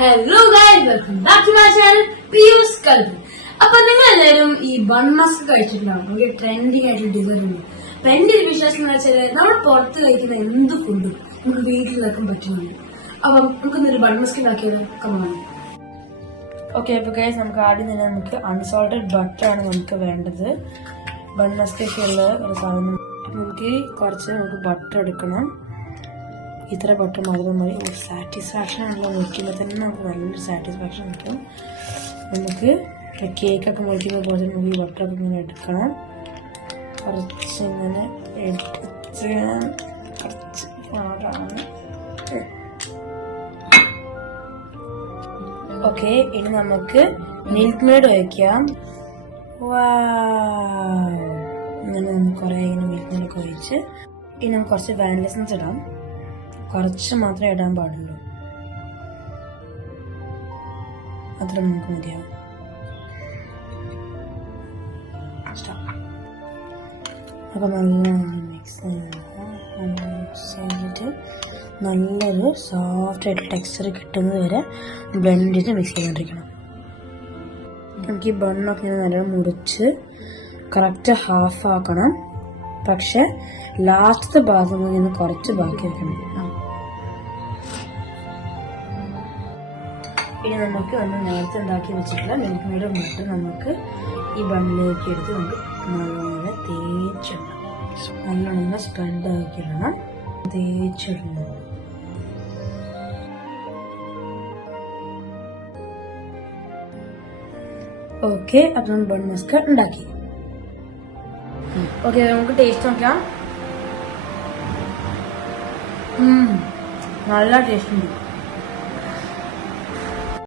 Hello guys, welcome back to my channel പിയൂസ് കൽവി. അപ്പൊ നിങ്ങൾ എല്ലാവരും ഈ ബൺ മസ്ക് കഴിച്ചിട്ടുണ്ടാവും. നമുക്ക് ട്രെൻഡിങ് ആയിട്ടുള്ള ഡിസേർട്ട് ഉണ്ട്. അപ്പൊ എന്റെ ഒരു വിശ്വാസം എന്ന് വെച്ചാൽ നമ്മൾ പുറത്ത് കഴിക്കുന്ന എന്ത് ഫുഡും നമുക്ക് വീട്ടിലാക്കാൻ പറ്റുന്നുണ്ട്. അപ്പം നമുക്ക് ഇന്നൊരു ബൺ മസ്ക് ഉണ്ടാക്കിയാലോ? കമാണ്. ഓക്കെ, അപ്പൊ ഗൈസ് നമുക്ക് ആദ്യം തന്നെ നമുക്ക് അൺസോൾട്ടഡ് ബട്ടർ ആണ് നമുക്ക് വേണ്ടത്. ബൺ മസ്കൊക്കെയുള്ള ഒരു സാധനം. നമുക്ക് കുറച്ച് ബട്ടർ എടുക്കണം. ഇത്ര ബട്ടർ മാത്രം മതി. ഒരു സാറ്റിസ്ഫാക്ഷൻ ആണല്ലോ, മുറിക്കുമ്പോൾ തന്നെ നമുക്ക് നല്ലൊരു സാറ്റിസ്ഫാക്ഷൻ കിട്ടും. നമുക്ക് കേക്കൊക്കെ മുറിക്കുമ്പോൾ പോലെ നമുക്ക് ഈ ബട്ടറൊക്കെ ഇങ്ങനെ എടുക്കണം. കുറച്ചിങ്ങനെ എടുത്ത് കുറച്ച് പാടാണ്. ഓക്കെ, ഇനി നമുക്ക് മിൽക്ക് മെയ്ഡ് ഒഴിക്കാം. ഇങ്ങനെ നമുക്ക് കുറേ ഇങ്ങനെ മിൽക്ക് മെയ്ഡൊക്കെ ഒഴിച്ച് ഇനി നമുക്ക് കുറച്ച് വാനില എസൻസ് ഇടാം. കുറച്ച് മാത്രമേ ഇടാൻ പാടുള്ളൂ, അത്ര നമുക്ക് മതിയാവും. അപ്പം നല്ലോണം മിക്സ് ചെയ്തിട്ട് നല്ലൊരു സോഫ്റ്റ് ആയിട്ട് ടെക്സ്ചർ കിട്ടുന്നത് വരെ ബ്ലെൻഡ് ചെയ്ത് മിക്സ് ചെയ്തുകൊണ്ടിരിക്കണം. നമുക്ക് ഈ ബണ്ണൊക്കെ ഇങ്ങനെ നല്ലോണം മുറിച്ച് കറക്റ്റ് ഹാഫ് ആക്കണം. പക്ഷെ ലാസ്റ്റത്തെ ഭാഗം ഇങ്ങനെ കുറച്ച് ബാക്കി വെക്കണം. ഇനി നമുക്ക് നേരത്തെ ഉണ്ടാക്കി വെച്ചിട്ടുള്ള മിൽക്ക് മെയ്ഡ് മുട്ട നമുക്ക് ഈ ബണ്ണിലേക്ക് എടുത്ത് നമുക്ക് നല്ലോണം തേച്ചിടണം. നല്ലോണം സ്പ്രെഡ് ആക്കിയിടണം, തേച്ചിടണം. ഓക്കെ, അപ്പൊ നമ്മൾ ബൺ മസ്ക് ഉണ്ടാക്കി. ഓക്കെ, നമുക്ക് ടേസ്റ്റ് നോക്കാം. നല്ല ടേസ്റ്റ് ഉണ്ട്.